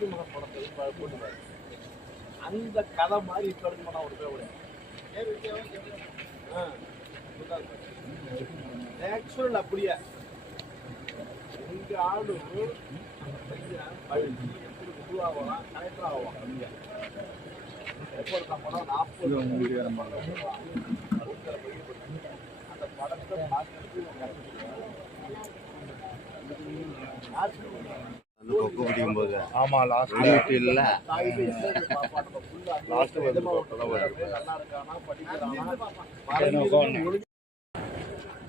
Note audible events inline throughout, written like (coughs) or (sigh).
கல்கி மகன் படத்தை ப- அந்த கதை மாதிரி இப்போ எடுக்க ஒரு பேர் ஆக்சுவல் அப்படியே எங்க ஆடு பையன் எப்படி உருவாகலாம் கலெக்டர் ஆகலாம் இங்க எப்போ படம் நாற்பது அந்த படத்தை பார்க்கறதுக்கு அந்த கொக்கு பிடிக்கும் போது ஆமா லாஸ்ட் இல்ல லாஸ்ட் வந்து நல்லா இருக்கானா படிக்கிறானா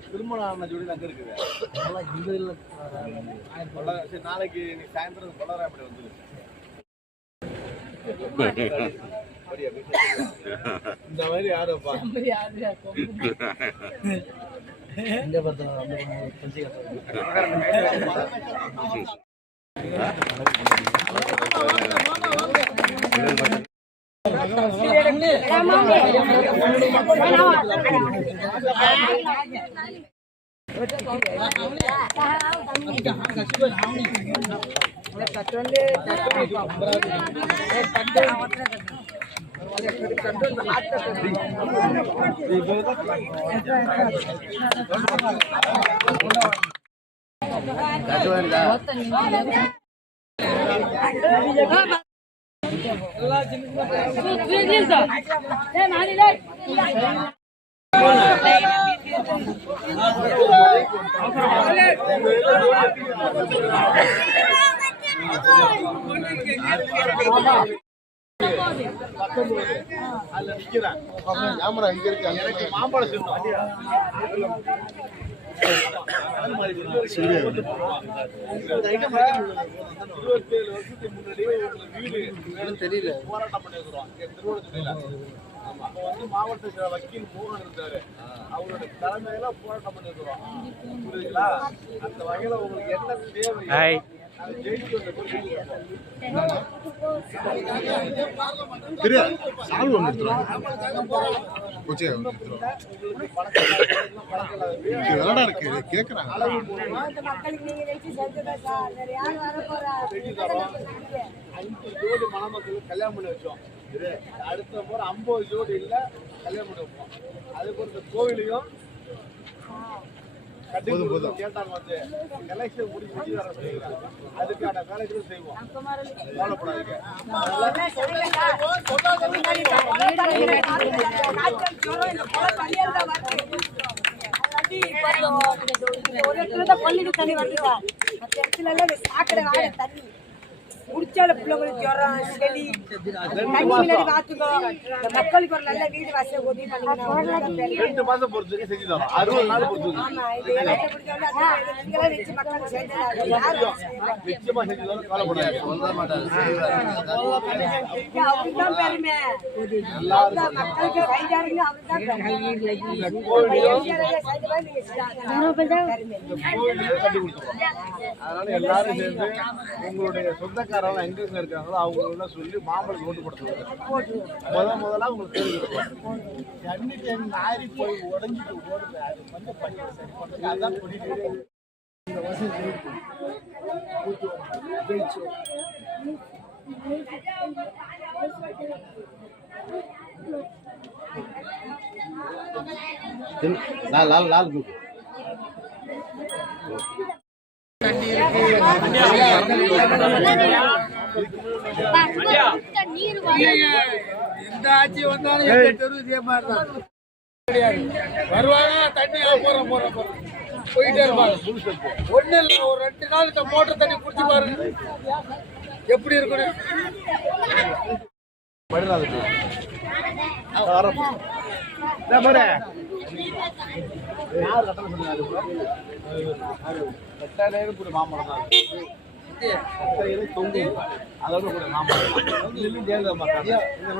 திருமணம் ஆன ஜோடி அங்க இருக்குது கொல்ல- சரி, நாளைக்கு நீ சாயந்தரம் கொள்ளரா அப்படி வந்துரு இந்த மாதிரி? பத்தொன்பது. Terima kasih. அதுல நிக்கிறேன். கேமரா இங்க இருக்கு மாம்பழம் இருபத்தேழு வருஷத்துக்கு முன்னாடி ஒரு வீடு தெரியல போராட்டம் பண்ணிருக்கிறோம் இங்க திருவண்ணாமலையில. அப்ப வந்து மாவட்ட வக்கீல் மோகன் இருந்தாரு அவரோட தலைமையில போராட்டம் பண்ணிருக்கிறோம் புரியுதுங்களா அந்த வகையில உங்களுக்கு என்ன தேவை அதை சால்வ் ஒன்று கொச்சே (coughs) விளையாடா இருக்கு. கேட்குறாங்க அஞ்சு ஜோடி மணமக்களுக்கு கல்யாணம் பண்ணி வச்சோம். இது அடுத்த முறை ஐம்பது ஜோடி இல்ல கல்யாணம் பண்ணி வைப்போம். அதுக்கு ஒரு கோவிலையும் போதும், கொடுத்து போதும். கேட்டாங்க வந்து எலெக்ஷன் முடிச்சு வெட்டி அதுக்கான வேலைகளும் செய்வோம். கவலைப்படாதீங்க. ஒரு இடத்துல தான் பள்ளிக்கு தண்ணி மற்ற இடத்துல எல்லாம் சாக்கடை தண்ணி. குடிச்சால பிள்ளைங்களுக்கு ஜுரம் சளி தண்ணி முன்னாடி பாத்துக்கோ. இந்த மக்களுக்கு ஒரு நல்ல வீடு வசதி உதவி ரெண்டு மாசம் பொறுத்து செஞ்சு தரோம் அறுபது நாள் பொறுத்து ஆமா இது நீங்களே வச்சு மக்களுக்கு நிச்சயமா செஞ்சு தரோம் அவருதான் பெருமை. அவர்தான் மக்களுக்கு அவர்தான் பெருமை. அதனால எல்லாரும் சேர்ந்து உங்களுடைய சொந்தக்காரங்க எங்கெங்க இருக்காங்களோ அவங்கள சொல்லி மாம்பழம் ஓட்டு கொடுத்துருவாங்க முத முதல்ல அவங்களுக்கு தெரிஞ்சிருக்கும் தண்ணி நாரி போய் உடஞ்சிட்டு ஓடுது அது வந்து பண்ணி சரி பண்ணுறது அதான் இந்த லால் லால் லால் எந்த ஆட்சி வந்தாலும் எங்க தெரு இதே மாதிரிதான் கிடையாது வருவாங்க தண்ணி போறோம் போறோம் போறோம் போயிட்டே இருப்பாங்க ஒண்ணு இல்ல ஒரு ரெண்டு நாள் இந்த மோட்டர் தண்ணி குடிச்சு பாருங்க. எப்படி இருக்கணும் படுறாது யார் கட்டணம் சொன்னாரு எட்டாயிரம் கூட மாம்பழம் தான் எட்டாயிரம் தொங்கு அதோட கூட மாம்பழம் இன்னும் தேர்தல் மாட்டாங்க இந்த